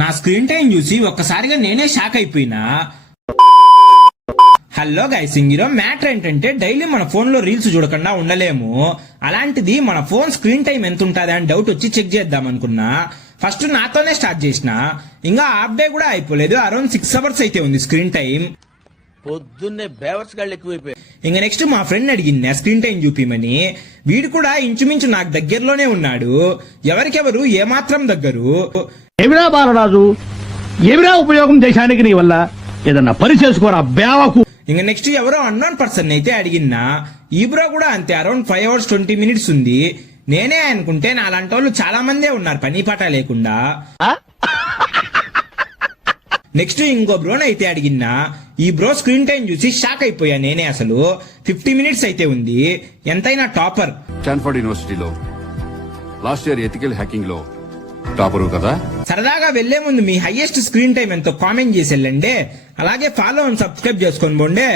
నా screen time చూసి ఒక్కసారిగా నేనే షాక్ అయిపోయినా. హలో గైస్, ఈరోజు మ్యాటర్ ఏంటంటే డైలీ మన ఫోన్ లో రీల్స్ చూడకుండా ఉండలేము. అలాంటిది మన ఫోన్ స్క్రీన్ టైం ఎంత ఉంటుంది అని డౌట్ వచ్చి చెక్ చేద్దాం అనుకున్నా. ఫస్ట్ నాతోనే స్టార్ట్ చేసిన, ఇంకా హాఫ్ డే కూడా అయిపోలేదు, అరౌండ్ 6 hours అయితే ఉంది స్క్రీన్ టైం. పొద్దున్నే బేవర్స్ గాళ్ళు ఎక్కువైపోయాయి. ఇంకా నెక్స్ట్ మా ఫ్రెండ్ అడిగింది స్క్రీన్ టైం చూపిమని. వీడు కూడా ఇంచుమించు నాకు దగ్గరలోనే ఉన్నాడు. ఎవరికెవరు ఏమాత్రం దగ్గరు. ఏమిరా బాలరాజు, ఏమిరా ఉపయోగం దేశానికి నీ వల్ల? ఏదన్నా పని చేసుకోరా బేవకు. ఇంకా నెక్స్ట్ ఎవరో అన్నోన్ పర్సన్ అయితే అడిగినా. ఈ బ్రో కూడా అంతే, అరౌండ్ 5 hours 20 minutes ఉంది. నేనే అనుకుంటే నాలాంటి వాళ్ళు చాలా మందే ఉన్నారు పని పాట లేకుండా. నెక్స్ట్ ఇంకో బ్రోన్ అయితే అడిగినా. ఈ బ్రో స్క్రీన్ టైం చూసి షాక్ అయిపోయా నేనే. అసలు 50 minutes అయితే ఉంది. ఎంతైనా టాపర్. స్టాన్ఫర్డ్ యూనివర్సిటీలో లాస్ట్ ఇయర్ ఎథికల్ హ్యాకింగ్ లో టాపరు కదా. సరదాగా వెళ్లే ముందు మీ హైయెస్ట్ స్క్రీన్ టైం ఎంతో కామెంట్ చేసి వెళ్ళండి. అలాగే ఫాలో అండ్ సబ్స్క్రైబ్ చేసుకొని పోండి.